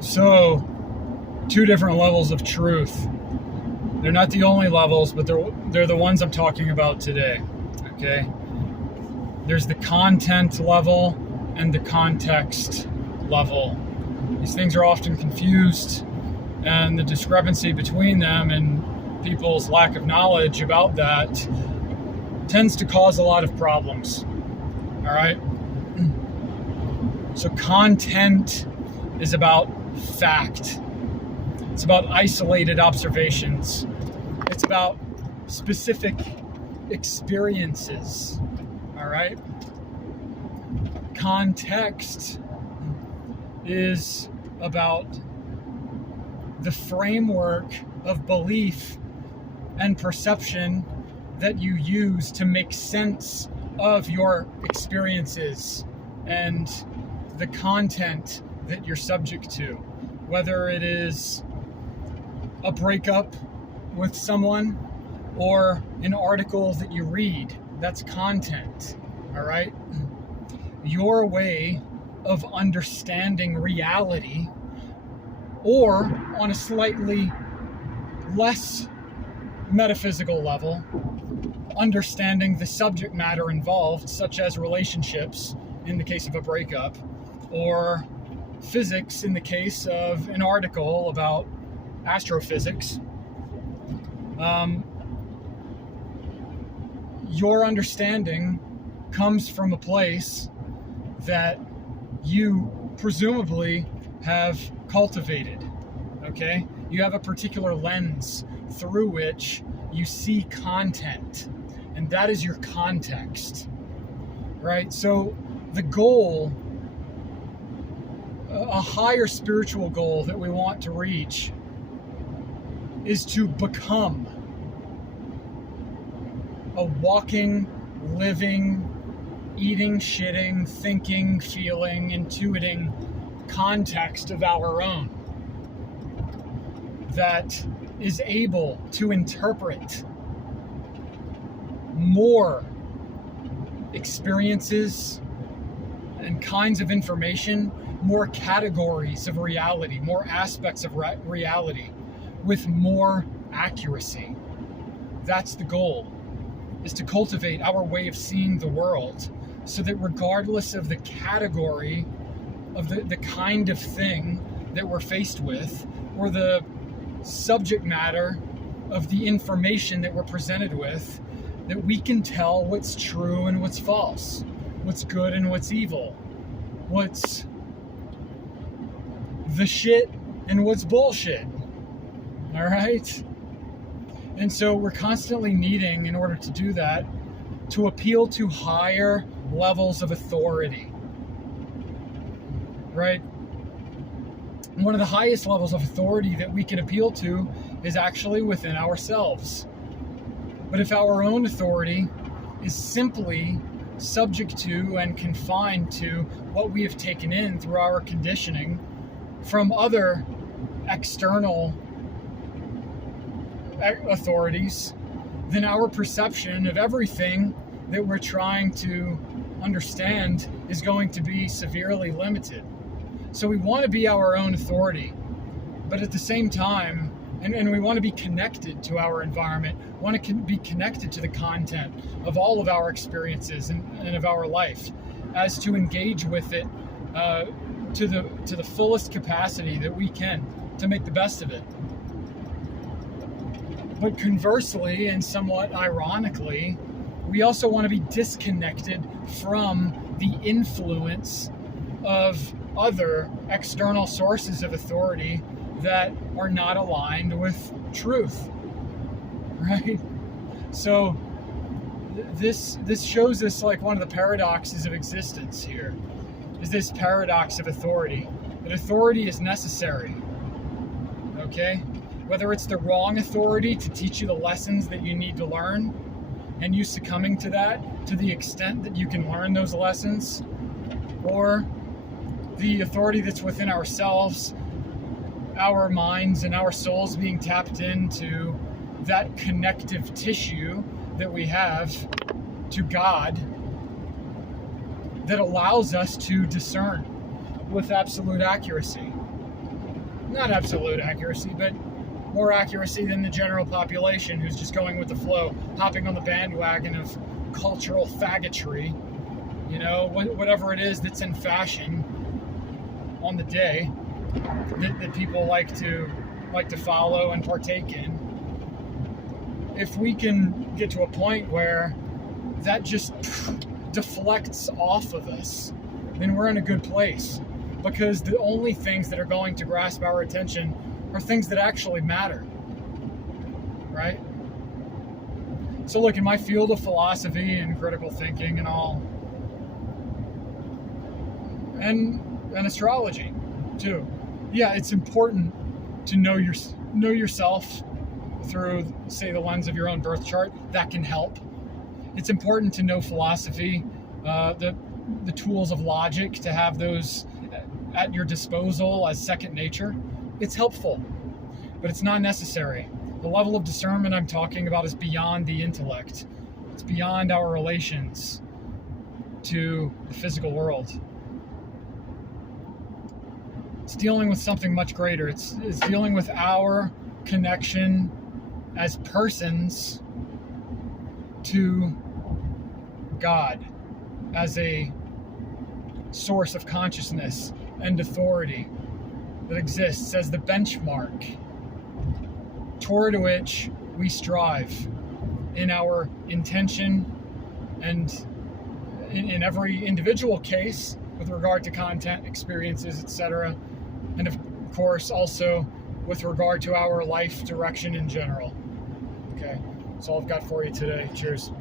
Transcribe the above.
So, two different levels of truth. They're not the only levels, but they're the ones I'm talking about today. Okay? There's the content level and the context level. These things are often confused, and the discrepancy between them and people's lack of knowledge about that tends to cause a lot of problems. All right? So content is about fact. It's about isolated observations. It's about specific experiences. All right? Context is about the framework of belief and perception that you use to make sense of your experiences and the content that you're subject to, whether it is a breakup with someone or an article that you read. That's content, all right? Your way of understanding reality, or on a slightly less metaphysical level, understanding the subject matter involved, such as relationships in the case of a breakup, or physics in the case of an article about astrophysics. Your understanding comes from a place that you presumably have cultivated, okay? You have a particular lens through which you see content, and that is your context, right? So the goal, a higher spiritual goal that we want to reach, is to become a walking, living, eating, shitting, thinking, feeling, intuiting context of our own that is able to interpret more experiences and kinds of information, more categories of reality, more aspects of reality with more accuracy. That's the goal, is to cultivate our way of seeing the world so that regardless of the category of the kind of thing that we're faced with, or the subject matter of the information that we're presented with, that we can tell what's true and what's false, what's good and what's evil, what's the shit and what's bullshit. All right? And so we're constantly needing, in order to do that, to appeal to higher levels of authority. Right? One of the highest levels of authority that we can appeal to is actually within ourselves. But if our own authority is simply subject to and confined to what we have taken in through our conditioning from other external authorities, then our perception of everything that we're trying to understand is going to be severely limited. So we want to be our own authority, but at the same time, and we want to be connected to our environment, want to be connected to the content of all of our experiences and of our life, as to engage with it to the fullest capacity that we can, to make the best of it. But conversely, and somewhat ironically, we also want to be disconnected from the influence of other external sources of authority that are not aligned with truth, right? So this shows us like one of the paradoxes of existence here, is this paradox of authority. That authority is necessary, okay? Whether it's the wrong authority to teach you the lessons that you need to learn, and you succumbing to that to the extent that you can learn those lessons, or the authority that's within ourselves, our minds and our souls being tapped into that connective tissue that we have to God that allows us to discern with absolute accuracy. not absolute accuracy, but more accuracy than the general population who's just going with the flow, hopping on the bandwagon of cultural faggotry, whatever it is that's in fashion on the day that people like to follow and partake in. If we can get to a point where that just deflects off of us, then we're in a good place, because the only things that are going to grasp our attention are things that actually matter, right? So look, in my field of philosophy and critical thinking and all, and astrology too, yeah, it's important to know yourself through, say, the lens of your own birth chart. That can help. It's important to know philosophy, the tools of logic, to have those at your disposal as second nature. It's helpful, but it's not necessary. The level of discernment I'm talking about is beyond the intellect. It's beyond our relations to the physical world. It's dealing with something much greater. It's dealing with our connection as persons to God as a source of consciousness and authority that exists as the benchmark toward which we strive in our intention, and in every individual case with regard to content, experiences, etc., and of course also with regard to our life direction in general. Okay, that's all I've got for you today. Cheers.